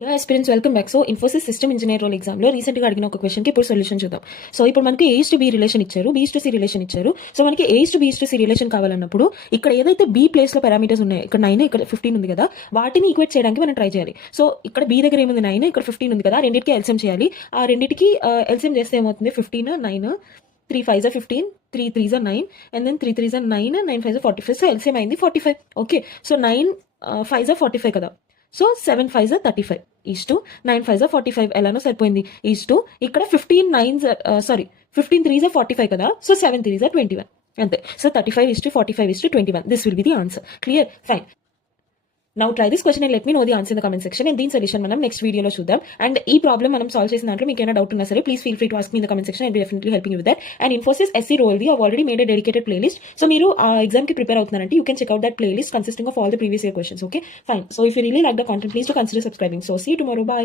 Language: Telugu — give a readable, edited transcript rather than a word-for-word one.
Experience welcome back. So Infosys system engineer role ఎగ్జామ్లో రీసెంట్గా అడిగిన ఒక క్వశ్చన్కి ఇప్పుడు సొల్యూషన్ చూద్దాం. సో ఇప్పుడు మనకి ఏస్ టు బి రిలేషన్ ఇచ్చారు, బీస్ టు సి రిలేషన్ ఇచ్చారు. సో మనకి ఏస్ టు బీస్ టు సి రిలేషన్ కావాలన్నప్పుడు ఇక్కడ ఏదైతే బీ ప్లేస్లో పారామీటర్స్ ఉన్నాయి, ఇక్కడ 9 ఇక్కడ 15 ఉంది కదా, వాటిని ఈక్వేట్ చేయడానికి మనం ట్రై చేయాలి. సో ఇక్కడ బీ దగ్గర ఏముంది 9, ఇక్కడ 15 ఉంది కదా, రెండింటికి ఎల్సిఎం చేయాలి. ఆ రెండింటికి ఎల్సిఎం చేస్తే ఏమవుతుంది 15, 9, 3 5 15, 3 3 9, and then 3 3 9, 9 5 45. సో ఎల్సిఎం అయింది 45. ఓకే, సో 9 5 45 కదా, సో 7 5 35 ఈజ్ టు 9 5 45 ఎలానో సరిపోయింది ఈజ్ టు ఇక్కడ 15 9 15 3 45 కదా, సో 7 3 21 అంతే. So 35 is to 45 is to 21. This will be the answer. Clear? Fine. Now try this question and let me know the answer in the comment section. And దీని సొల్యూషన్ మనం నెక్స్ట్ వీడియోలో చూద్దాం. అండ్ ఈ ప్రాబ్లమ్ మనం సాల్వ్ చేసిన దాంట్లో మీకు ఏమైనా డౌట్ ఉన్నా సరే please feel free to ask me in the comment section. And definitely helping you with that. And Infosys SC role we already made a dedicated playlist. So మీరు ఆ ఎగ్జామ్ కి ప్రిపేర్ అవుతున్నారంటే you can check out that playlist consisting of all the previous year questions. Okay, fine. So if you really like the content please to consider subscribing. So see you tomorrow. By.